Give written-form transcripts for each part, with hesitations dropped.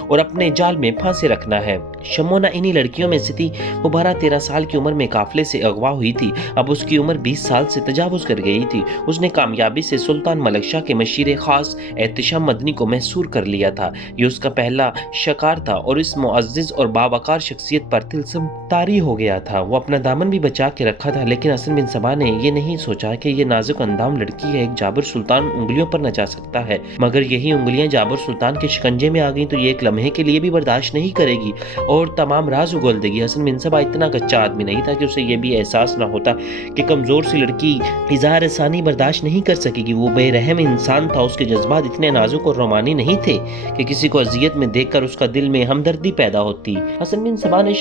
اور اپنے جال میں پھانسے رکھنا ہے۔ شمونا انہی لڑکیوں میں سے تھی۔ وہ 12-13 سال کی عمر میں قافلے سے اغوا ہوئی تھی۔ اب اس کی عمر 20 سال سے تجاوز کر گئی تھی۔ اس نے کامیابی سے سلطان ملک شاہ کے مشیر خاص احتشام مدنی کو محصور کر لیا تھا۔ یہ اس کا پہلا شکار تھا اور اس معزز اور باوقار شخصیت پر طلسم طاری ہو گیا تھا۔ وہ اپنا دامن بھی بچا کے رکھا تھا، لیکن حسن بن صبا نے یہ نہیں سوچا کہ یہ نازک اندام لڑکی ہے، ایک جابر سلطان انگلیوں پر نچا سکتا ہے، مگر یہی انگلیاں جابر سلطان کے شکنجے میں آ گئیں تو یہ ایک لمحے کے لیے بھی برداشت نہیں کرے گی اور تمام راز اگول دے گی۔ حسن بن صبا اتنا کچا آدمی نہیں تھا کہ اسے یہ بھی احساس نہ ہوتا کہ کمزور سی لڑکی اظہار ثانی برداشت نہیں کر سکے گی۔ وہ بے رحم انسان تھا، اس کے جذبات اتنے نازک اور رومانی نہیں تھے کہ کسی کو اذیت میں دیکھ کر اس کا دل میں ہمدردی پیدا ہوتی۔ حسن بن صبا نے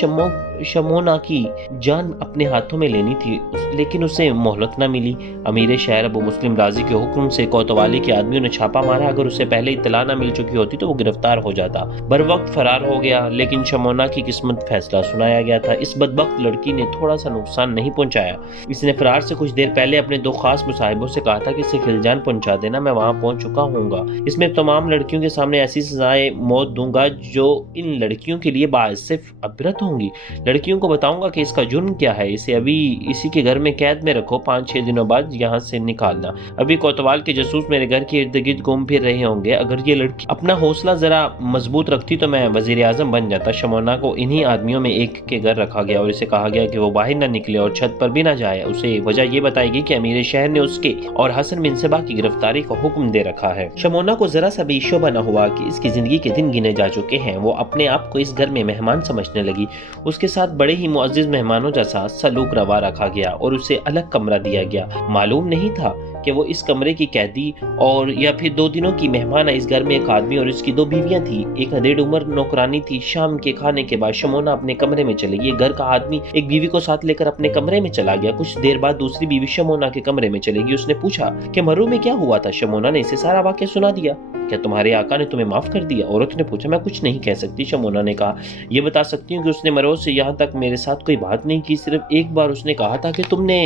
شمونا کی جان اپنے ہاتھوں میں لینی تھی، لیکن اسے مہلت نہ ملی۔ امیر شہر ابو مسلم رازی کے حکم سے کوتوالی کے آدمیوں نے چھاپا مارا۔ اگر اسے پہلے اطلاع نہ مل چکی ہوتی تو وہ گرفتار ہو جاتا۔ بر وقت فرار ہو گیا، لیکن شمونا کی قسمت فیصلہ سنایا گیا تھا۔ اس بدبخت لڑکی نے تھوڑا سا نقصان نہیں پہنچایا۔ اس نے فرار سے کچھ دیر پہلے اپنے 2 خاص مصاحبوں سے کہا تھا کہ اسے خلجان پہنچا دینا، میں وہاں پہنچ چکا ہوں گا۔ اس میں تمام لڑکیوں کے سامنے ایسی سزائیں موت دوں گا جو ان لڑکیوں کے لیے باعث عبرت ہوں گی۔ لڑکیوں کو بتاؤں گا کہ اس کا جرم کیا ہے، اسے ابھی اسی کے گھر میں قید میں رکھو، 5-6 دنوں بعد یہاں سے نکالنا۔ ابھی کوتوال کے جاسوس میرے گھر کے ارد گرد گھوم پھر رہے ہوں گے۔ اگر یہ لڑکی اپنا حوصلہ ذرا مضبوط رکھتی تو میں وزیر اعظم بن جاتا۔ شمونا کو انہی آدمیوں میں ایک کے گھر رکھا گیا اور اسے کہا گیا کہ وہ باہر نہ نکلے اور چھت پر بھی نہ جائے۔ اسے وجہ یہ بتائی گئی کہ امیر شہر نے اس کے اور حسن بن صبا کی گرفتاری کا حکم دے رکھا ہے۔ شمونا کو ذرا سا بھی شبہ نہ ہوا کہ اس کی زندگی کے دن گنے جا چکے ہیں۔ وہ اپنے آپ کو اس گھر میں مہمان سمجھنے لگی۔ اس کے ساتھ بڑے ہی معزز مہمانوں جیسا سلوک روا رکھا گیا اور اسے الگ کمرہ دیا گیا۔ معلوم نہیں تھا کہ وہ اس کمرے کی قیدی اور یا پھر 2 دنوں کی مہمان ہے۔ اس گھر میں ایک آدمی اور اس کی 2 بیویاں تھیں، ایک 1.5 عمر نوکرانی تھی۔ شام کے کھانے کے بعد شمونا اپنے کمرے میں چلے گئی۔ گھر کا آدمی ایک بیوی کو ساتھ لے کر اپنے کمرے میں چلا گیا۔ کچھ دیر بعد دوسری بیوی شمونا کے کمرے میں چلے گی۔ اس نے پوچھا کہ مرو میں کیا ہوا تھا؟ شمونا نے اسے سارا واقعہ سنا دیا۔ کیا تمہارے آقا نے تمہیں معاف کر دیا؟ عورت نے پوچھا۔ میں کچھ نہیں کہہ سکتی، شمونا نے کہا۔ یہ بتا سکتی ہوں کہ اس نے مرو سے یہاں تک میرے ساتھ کوئی بات نہیں کی، صرف ایک بار اس نے کہا تھا کہ تم نے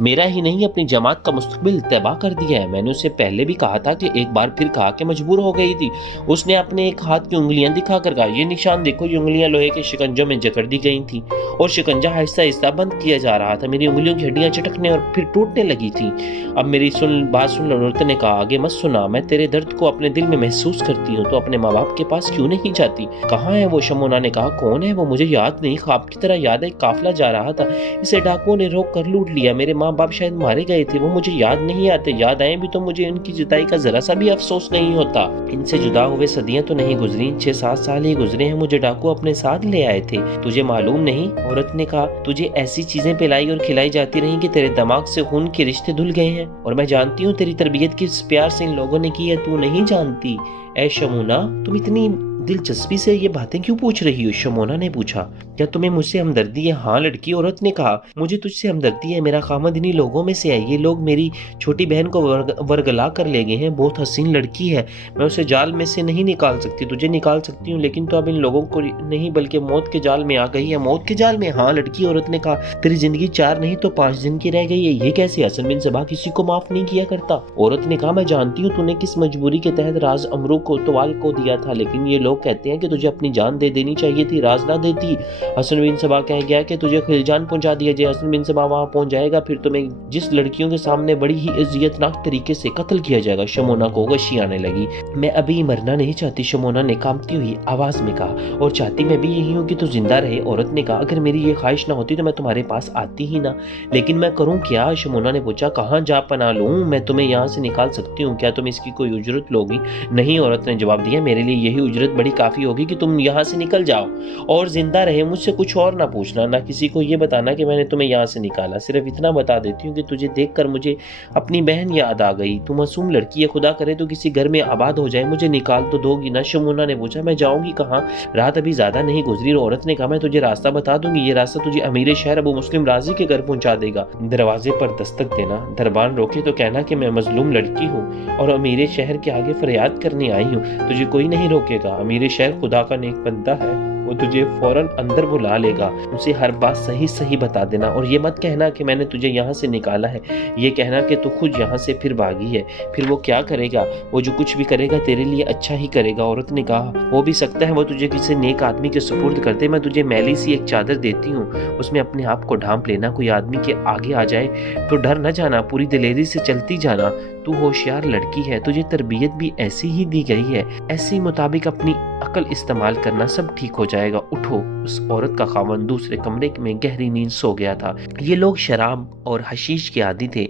میرا ہی نہیں اپنی جماعت کا مستقبل تباہ کر دیا ہے۔ میں نے اسے پہلے بھی کہا تھا کہ ایک بار پھر کہا کہ مجبور ہو گئی تھی۔ اس نے اپنے ایک ہاتھ کی انگلیاں دکھا کر کہا، یہ نشان دیکھو، یہ انگلیاں لوہے کے شکنجوں میں جکڑ دی گئی تھیں اور شکنجہ آہستہ آہستہ بند کیا جا رہا تھا۔ میری انگلیوں کی ہڈیاں چٹکنے اور پھر ٹوٹنے لگی تھیں۔ اب میری بات سن لو۔ عورت نے کہا، آگے مت سنا، میں تیرے درد کو اپنے دل میں محسوس کرتی ہوں، تو اپنے ماں باپ کے پاس کیوں نہیں جاتی؟ کہاں ہے وہ؟ شمونا نے کہا، کون ہے وہ؟ مجھے یاد نہیں، خواب کی طرح یاد ہے، ایک قافلہ جا رہا تھا، اسے ڈاکوؤں نے روک کر لوٹ لیا، میرے ماں باپ شاید مارے گئے تھے، وہ مجھے یاد نہیں آتے، یاد آئیں بھی تو مجھے ان کی جدائی کا ذرا سا بھی افسوس نہیں ہوتا۔ ان سے جدا ہوئے صدیاں تو نہیں گزری، 6-7 سال ہی گزرے ہیں، مجھے ڈاکو اپنے ساتھ لے آئے تھے، تجھے معلوم نہیں؟ عورت نے کہا، تجھے ایسی چیزیں پلائی اور کھلائی جاتی رہیں کہ تیرے دماغ سے خون کے رشتے دھل گئے ہیں، اور میں جانتی ہوں تیری تربیت کس پیار سے ان لوگوں نے کی ہے، تو نہیں جانتی۔ اے شمونا، تم اتنی دلچسپی سے یہ باتیں کیوں پوچھ رہی ہو؟ شمونا نے پوچھا۔ کیا تمہیں مجھ سے ہمدردی ہے؟ ہاں لڑکی عورت نے کہا، مجھے تجھ سے ہمدردی ہے، میرا خامد انہی لوگوں میں سے ہے، یہ لوگ میری چھوٹی بہن کو ورگلا کر لے گئے ہیں، بہت حسین لڑکی ہے، میں اسے جال میں سے نہیں نکال سکتی، تجھے نکال سکتی ہوں، لیکن تو اب ان لوگوں کو نہیں بلکہ موت کے جال میں آ گئی ہے۔ موت کے جال میں؟ ہاں لڑکی عورت نے کہا، تیری زندگی 4 نہیں تو 5 دن کی رہ گئی ہے، یہ کیسے؟ حسن بن صبا کسی کو معاف نہیں کیا کرتا۔ عورت نے کہا، میں جانتی ہوں تو نے کس مجبوری کے تحت راز امرو کو توال کو دیا تھا، لیکن یہ لوگ کہتے ہیں کہ تجھے اپنی جان دے دینی چاہیے تھی، راز نہ دیتی۔ حسن بن صبا کہہ گیا کہ تجھے خلجان پہنچا دیا جائے۔ حسن بن صبا وہاں پہنچ جائے گا، پھر تمہیں جس لڑکیوں کے سامنے بڑی ہی عذیت ناک طریقے سے قتل کیا جائے گا۔ شمونا کو غشی آنے لگی۔ میں ابھی مرنا نہیں چاہتی، شمونا نے کانپتی ہوئی آواز میں کہا، اور چاہتی میں بھی یہی ہوں کہ تو زندہ رہے۔ عورت نے کہا، اگر میری یہ خواہش نہ ہوتی تو میں تمہارے پاس آتی ہی نہ، لیکن میں کروں کیا؟ شمونا نے پوچھا، کہاں جا پناہ لوں؟ میں تمہیں یہاں سے نکال سکتی ہوں، کیا تم اس کی کوئی اجرت لوگی؟ نہیں، عورت نے جواب دیا، میرے لیے یہی اجرت بڑی کافی ہوگی کہ تم یہاں سے نکل جاؤ اور زندہ رہے۔ مجھ سے کچھ اور نہ پوچھنا، نہ کسی کو یہ بتانا کہ میں نے تمہیں یہاں سے نکالا، صرف اتنا بتا دیتی ہوں کہ تجھے دیکھ کر مجھے اپنی بہن یاد آ گئی، تو معصوم لڑکی ہے، خدا کرے تو کسی گھر میں آباد ہو جائے، مجھے نکال تو دو گی نا؟ شمونا نے پوچھا، میں جاؤں گی کہاں؟ رات ابھی زیادہ نہیں گزری۔ عورت نے کہا، میں تجھے راستہ بتا دوں گی، یہ راستہ تجھے امیر شہر ابو مسلم رازی کے گھر پہنچا دے گا۔ دروازے پر دستک دینا، دربان روکے تو کہنا کہ میں مظلوم لڑکی ہوں اور امیر شہر کے آگے فریاد کرنے آئی ہوں، تجھے کوئی نہیں روکے گا، امیر شہر خدا کا نیک بندہ ہے، وہ تجھے فوراً اندر بلا لے گا، اسے ہر بات صحیح صحیح بتا دینا، اور یہ مت کہنا کہ میں نے تجھے یہاں سے نکالا ہے، یہ کہنا کہ تو خود یہاں سے پھر بھاگی ہے۔ پھر وہ کیا کرے گا؟ وہ جو کچھ بھی کرے گا تیرے لیے اچھا ہی کرے گا۔ عورت نے کہا ہو بھی سکتا ہے وہ تجھے کسی نیک آدمی کے سپرد کر دے، میں تجھے میلی سی ایک چادر دیتی ہوں، اس میں اپنے آپ کو ڈھانپ لینا، کوئی آدمی کے آگے آ جائے تو ڈر نہ جانا، پوری دلیری سے چلتی جانا، تو ہوشیار لڑکی ہے، تجھے تربیت بھی ایسی ہی دی گئی ہے، ایسی مطابق اپنی عقل استعمال کرنا، سب ٹھیک ہو جائے گا، اٹھو۔ اس عورت کا خاوند دوسرے کمرے میں گہری نیند سو گیا تھا۔ یہ لوگ شراب اور حشیش کے عادی تھے،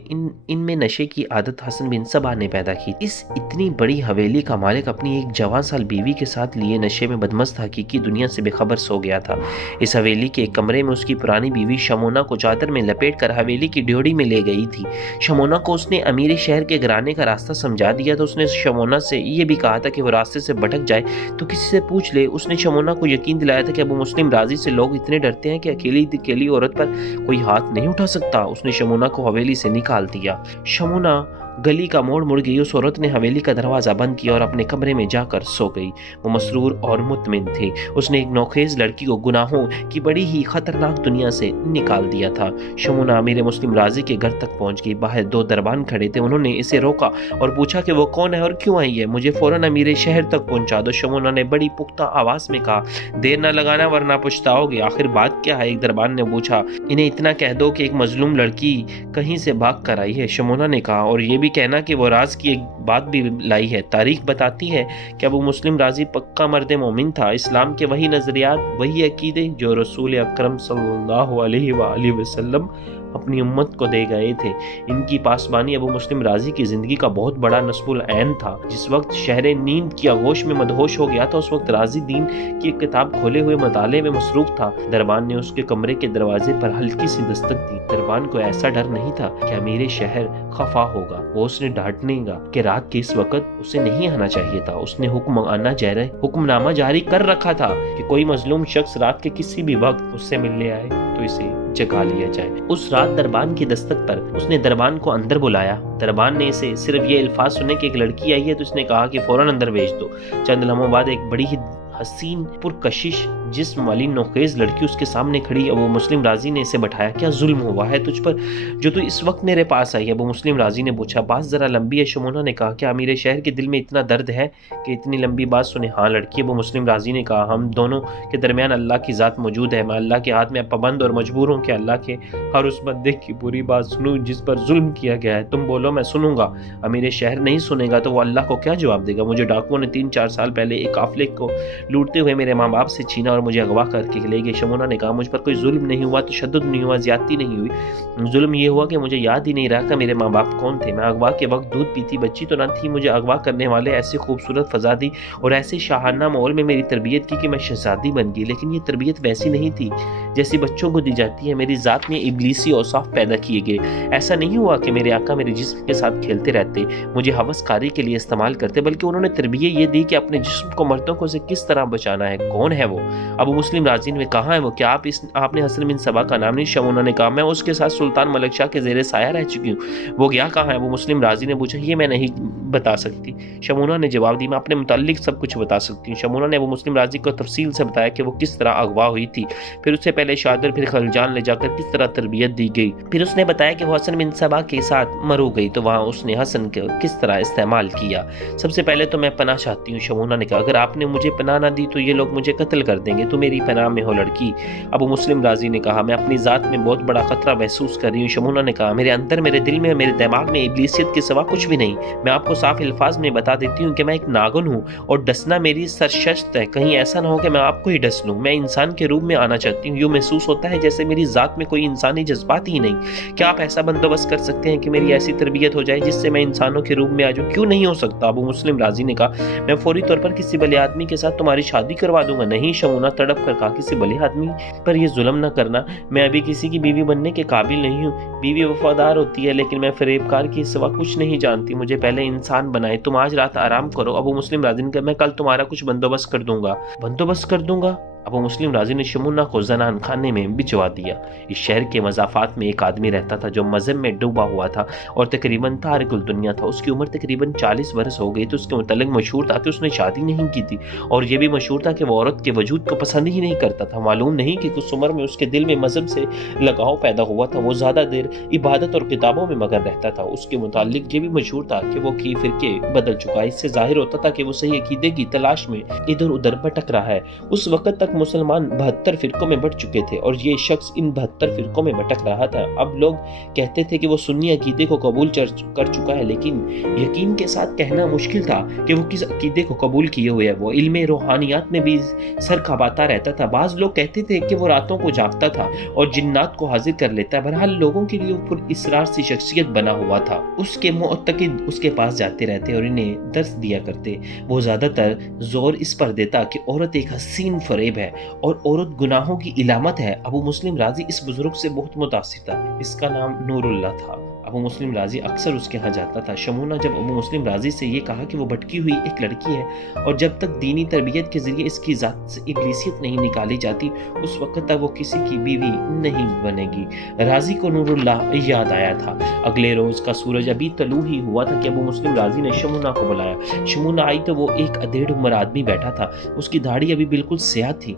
ان میں نشے کی عادت حسن بن صبا نے پیدا کی۔ اس اتنی بڑی حویلی کا مالک اپنی ایک جوان سال بیوی کے ساتھ لیے نشے میں بدمست حقیقی دنیا سے بے خبر سو گیا تھا۔ اس حویلی کے ایک کمرے میں اس کی پرانی بیوی شمونا کو چادر میں لپیٹ کر حویلی کی ڈیوڑی میں لے گئی تھی۔ شمونا کو اس نے امیر شہر کے گھرانے کا راستہ سمجھا دیا تو اس نے شمونا سے یہ بھی کہا تھا کہ وہ راستے سے بھٹک جائے تو کسی سے پوچھ لے۔ اس نے شمونا کو یقین دلایا تھا کہ ابو مسلم راضی سے لوگ اتنے ڈرتے ہیں کہ اکیلی عورت پر کوئی ہاتھ نہیں اٹھا سکتا۔ اس نے شمونا کو حویلی سے نکال دیا۔ شمونا گلی کا موڑ مڑ گئی، اس عورت نے حویلی کا دروازہ بند کیا اور اپنے کمرے میں جا کر سو گئی۔ وہ مسرور اور مطمئن تھی، اس نے ایک نوخیز لڑکی کو گناہوں کی بڑی ہی خطرناک دنیا سے نکال دیا تھا۔ شمونا امیر مسلم راضی کے گھر تک پہنچ گئی۔ باہر دو دربان کھڑے تھے، انہوں نے اسے روکا اور پوچھا کہ وہ کون ہے اور کیوں آئی ہے؟ مجھے فوراً امیر شہر تک پہنچا دو، شمونا نے بڑی پختہ آواز میں کہا۔ دیر نہ لگانا ورنہ پچھتاؤ گے، آخر بات کیا ہے؟ ایک دربان نے پوچھا۔ انہیں اتنا کہہ دو کہ ایک مظلوم لڑکی کہیں سے بھاگ کر آئی ہے، شمونا نے کہا، اور یہ بھی کہنا کہ وہ راز کی ایک بات بھی لائی ہے۔ تاریخ بتاتی ہے کہ ابو مسلم راضی پکا مرد مومن تھا، اسلام کے وہی نظریات، وہی عقیدے جو رسول اکرم صلی اللہ علیہ وآلہ وسلم اپنی امت کو دے گئے تھے۔ ان کی پاسبانی ابو مسلم راضی کی زندگی کا بہت بڑا نصب العین تھا۔ جس وقت شہر نیند کی آغوش میں مدہوش ہو گیا تھا، اس وقت راضی دین کی ایک کتاب کھولے ہوئے مطالعے میں مصروف تھا۔ دربان نے اس کے کمرے کے دروازے پر ہلکی سی دستک دی۔ دربان کو ایسا ڈر نہیں تھا کہ امیر شہر خفا ہوگا، وہ اس نے ڈانٹنے گا کہ رات کے اس وقت اسے نہیں آنا چاہیے تھا۔ اس نے حکم نامہ جاری کر رکھا تھا کہ کوئی مظلوم شخص رات کے کسی بھی وقت اس سے ملنے آئے تو اسے جگا لیا جائے۔ اس رات دربان کی دستک پر اس نے دربان کو اندر بلایا۔ دربان نے اسے صرف یہ الفاظ سنے کہ ایک لڑکی آئی ہے تو اس نے کہا کہ فوراً اندر بھیج دو۔ چند لمحوں بعد ایک بڑی ہی حسین پرکشش جسم والی نوخیز لڑکی اس کے سامنے کھڑی۔ ابو مسلم راضی نے اسے بٹھایا۔ کیا ظلم ہوا ہے تجھ پر جو تو اس وقت میرے پاس آئی؟ ابو مسلم راضی نے پوچھا۔ بات ذرا لمبی ہے، شمونا نے کہا۔ کیا امیر شہر کے دل میں اتنا درد ہے کہ اتنی لمبی بات سنے؟ ہاں لڑکی، ابو مسلم راضی نے کہا، ہم دونوں کے درمیان اللہ کی ذات موجود ہے، میں اللہ کے ہاتھ میں پابند اور مجبور ہوں کہ اللہ کے ہر اس بندے کی پوری بات سنوں جس پر ظلم کیا گیا ہے۔ تم بولو میں سنوں گا، امیر شہر نہیں سنے گا تو وہ اللہ کو کیا جواب دے گا؟ مجھے ڈاکوؤں نے 3-4 سال پہلے ایک قافلے کو لوٹتے ہوئے میرے ماں باپ سے چھینا اور مجھے اغوا کر کے لے گئے۔ شمونا نے کہا، مجھ پر کوئی ظلم نہیں ہوا، تشدد نہیں ہوا، زیادتی نہیں ہوئی، ظلم یہ ہوا کہ مجھے یاد ہی نہیں رہا کہ میرے ماں باپ کون تھے۔ میں اغوا کے وقت دودھ پیتی بچی تو نہ تھی، مجھے اغوا کرنے والے ایسے خوبصورت فضادی اور ایسے شاہانہ ماحول میں میری تربیت کی کہ میں شہزادی بن گئی، لیکن یہ تربیت ویسی نہیں تھی جیسی بچوں کو دی جاتی ہے۔ میری ذات میں ابلیسی اوصاف پیدا کیے گئے۔ ایسا نہیں ہوا کہ میرے آقا میرے جسم کے ساتھ کھیلتے رہتے، مجھے ہوس کاری کے لیے استعمال کرتے، بلکہ انہوں نے تربیت یہ دی کہ اپنے جسم کو مردوں سے کس طرح بچانا ہے۔ کون ہے وہ؟ ابو مسلم راضی نے کہا ہے وہ؟ کیا آپ نے حسن بن صبا کا نام نہیں؟ شمونا نے کہا، میں اس کے ساتھ سلطان ملک شاہ کے زیر سایہ رہ چکی ہوں۔ وہ گیا کہاں ہے؟ ابو مسلم راضی نے پوچھا۔ یہ میں نہیں بتا سکتی، شمونا نے جواب دی، میں اپنے متعلق سب کچھ بتا سکتی ہوں۔ شمونا نے ابو مسلم راضی کو تفصیل سے بتایا کہ وہ کس طرح اغوا ہوئی تھی، پھر اس سے پہلے شادر پھر خلجان لے جا کر کس طرح تربیت دی گئی، پھر اس نے بتایا کہ وہ حسن بن صبا کے ساتھ مرو گئی تو وہاں اس نے حسن کو کس طرح استعمال کیا۔ سب سے پہلے تو میں پناہ چاہتی ہوں، شمونا نے کہا، اگر آپ نے مجھے پناہ نہ دی تو یہ لوگ مجھے قتل کر دیں گے، تو میری پناہ میں ہو لڑکی۔ ابو مسلم راضی نے کہا، میں اپنی ذات میں بہت بڑا خطرہ محسوس کر رہی ہوں۔ شمونا نے کہا، میرے اندر، میرے دل میں، میرے دماغ میں ابلیسیت کے سوا کچھ بھی نہیں۔ میں آپ کو صاف الفاظ میں بتا دیتی ہوں کہ میں ایک ناگن ہوں اور ڈسنا میری سرشست ہے، کہیں ایسا نہ ہو کہ میں آپ کو ہی ڈس لوں۔ میں انسان کے روپ میں آنا چاہتی ہوں، یوں محسوس ہوتا ہے جیسے میری ذات میں کوئی انسانی جذبات ہی نہیں۔ کیا آپ ایسا بندوبست کر سکتے ہیں کہ میری ایسی تربیت ہو جائے جس سے میں انسانوں کے روپ میں آ جاؤں؟ کیوں نہیں ہو سکتا؟ ابو مسلم راضی نے کہا، میں فوری طور پر کسی بھلے آدمی کے ساتھ تمہاری شادی کروا دوں گا۔ نہیں، شمونا تڑپ کر کہا، کسی بھلے آدمی پر یہ ظلم نہ کرنا، میں ابھی کسی کی بیوی بننے کے قابل نہیں ہوں۔ بیوی وفادار ہوتی ہے لیکن میں فریب کار کے سوا کچھ نہیں جانتی، مجھے پہلے انسان بنائے۔ تم آج رات آرام کرو۔ ابو مسلم راضی نے کہا، میں کل تمہارا کچھ بندوبست کر دوں گا۔ بندوبست کر دوں گا؟ ابو مسلم رازی نے شمونہ کو زنان خانے میں بھجوا دیا۔ اس شہر کے مضافات میں ایک آدمی رہتا تھا جو مذہب میں ڈوبا ہوا تھا اور تقریباً تارک الدنیا تھا۔ اس کی عمر تقریباً 40 برس ہو گئی تو اس کے متعلق مشہور تھا کہ اس نے شادی نہیں کی تھی، اور یہ بھی مشہور تھا کہ وہ عورت کے وجود کو پسند ہی نہیں کرتا تھا۔ معلوم نہیں کہ اس عمر میں اس کے دل میں مذہب سے لگاؤ پیدا ہوا تھا۔ وہ زیادہ دیر عبادت اور کتابوں میں مگن رہتا تھا۔ اس کے متعلق یہ بھی مشہور تھا کہ وہ کی فرقے بدل چکا۔ اس سے ظاہر ہوتا تھا کہ وہ صحیح عقیدے کی تلاش میں ادھر ادھر بھٹک رہا ہے۔ اس وقت تک مسلمان 72 فرقوں میں بٹ چکے تھے اور یہ شخص ان 72 فرقوں میں بھٹک رہا تھا۔ اب لوگ کہتے تھے کہ وہ سنی عقیدے کو قبول کر چکا ہے، لیکن یقین کے ساتھ کہنا مشکل تھا کہ وہ کس عقیدے کو قبول کیے ہوئے ہے۔ وہ علم روحانیات میں بھی سر کھپاتا رہتا تھا۔ بعض لوگ کہتے تھے کہ وہ راتوں کو جاگتا تھا اور جنات کو حاضر کر لیتا ہے۔ بہرحال لوگوں کے لیے پر اسرار سی شخصیت بنا ہوا تھا۔ اس کے معتقد اس کے پاس جاتے رہتے اور انہیں درس دیا کرتے۔ وہ زیادہ تر زور اس پر دیتا کہ عورت ایک حسین فریب ہے اور عورت گناہوں کی علامت ہے۔ ابو مسلم رازی اس بزرگ سے بہت متاثر تھا۔ اس کا نام نور اللہ تھا۔ ابو مسلم رازی اکثر اس کے ہاں جاتا تھا۔ شمونہ جب ابو مسلم رازی سے یہ کہا کہ وہ بھٹکی ہوئی ایک لڑکی ہے اور جب تک دینی تربیت کے ذریعے اس کی ذات سے ابلیسیت نہیں نکالی جاتی اس وقت تک وہ کسی کی بیوی نہیں بنے گی، راضی کو نور اللہ یاد آیا تھا۔ اگلے روز کا سورج ابھی طلوع ہی ہوا تھا کہ ابو مسلم رازی نے شمونہ کو بلایا۔ شمونہ آئی تو وہ ایک ادھیڑ عمر آدمی بیٹھا تھا۔ اس کی داڑھی ابھی بالکل سیاہ تھی،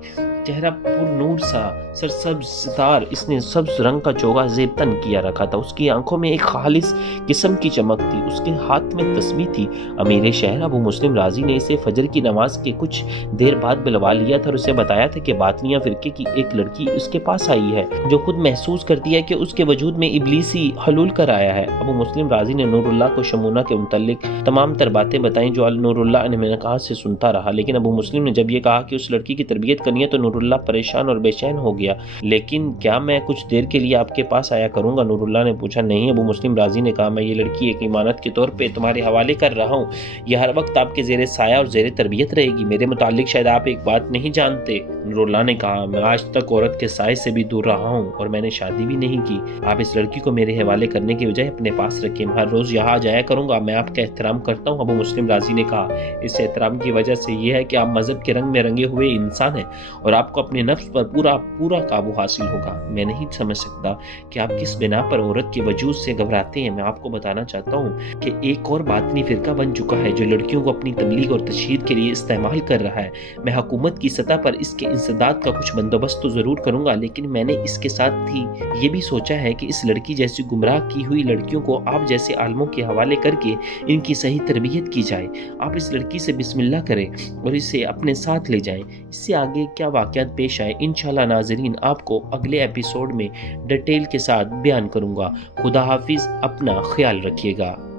چہرہ پر نور سا سرسبز ستار، اس نے سبز رنگ کا چوگا زیب تن کیا رکھا تھا۔ اس کی آنکھوں میں ایک خالص قسم کی چمک تھی، اس کے ہاتھ میں تسبیح تھی۔ امیر شہر ابو مسلم رازی نے اسے فجر کی نماز کے کچھ دیر بعد بلوا لیا تھا اور اسے بتایا تھا کہ باطنیہ فرقے کی ایک لڑکی اس کے پاس آئی ہے جو خود محسوس کرتی ہے کہ اس کے وجود میں ابلیسی حلول کر آیا ہے۔ ابو مسلم رازی نے نور اللہ کو شمونہ کے متعلق تمام تر باتیں بتائیں جو نور اللہ نے کہا سے سنتا رہا، لیکن ابو مسلم نے جب یہ کہا کہ اس لڑکی کی تربیت کرنی ہے تو نور اللہ پریشان اور بے چین ہو گیا۔ لیکن کیا میں کچھ دیر کے لیے آپ کے پاس آیا کروں گا؟ نور اللہ نے پوچھا۔ نہیں، ابو مسلم رازی نے کہا، میں یہ لڑکی ایک امانت کے طور پہ تمہارے حوالے کر رہا ہوں، یہ ہر وقت آپ کے زیر سایہ اور زیر تربیت رہے گی۔ میرے متعلق شاید آپ ایک بات نہیں جانتے، نور اللہ نے کہا، میں آج تک عورت کے سائے سے بھی دور رہا ہوں اور میں نے شادی بھی نہیں کی۔ آپ اس لڑکی کو میرے حوالے کرنے کے بجائے اپنے پاس رکھیں، میں ہر روز یہاں جایا کروں گا، میں آپ کا احترام کرتا ہوں۔ ابو مسلم رازی نے کہا، اس احترام کی وجہ سے یہ ہے کہ آپ مذہب کے رنگ میں رنگے ہوئے انسان ہیں اور آپ کو اپنے نفس پر پورا قابو حاصل ہوگا۔ میں نہیں سمجھ سکتا کہ آپ کس بنا پر عورت کے وجود سے گھبراتے ہیں۔ میں آپ کو بتانا چاہتا ہوں کہ ایک اور باطنی فرقہ بن چکا ہے جو لڑکیوں کو اپنی تبلیغ اور تشہیر کے لیے استعمال کر رہا ہے۔ میں حکومت کی سطح پر اس کے انسداد کا کچھ بندوبست تو ضرور کروں گا، لیکن میں نے اس کے ساتھ ہی یہ بھی سوچا ہے کہ اس لڑکی جیسی گمراہ کی ہوئی لڑکیوں کو آپ جیسے عالموں کے حوالے کر کے ان کی صحیح تربیت کی جائے۔ آپ اس لڑکی سے بسم اللہ کریں اور اسے اپنے ساتھ لے جائیں۔ اس سے آگے کیا واقعات پیش آئے انشاءاللہ ناظرین آپ کو اگلے ایپیسوڈ میں ڈیٹیل کے ساتھ بیان کروں گا۔ خدا حافظ، اپنا خیال رکھیے گا۔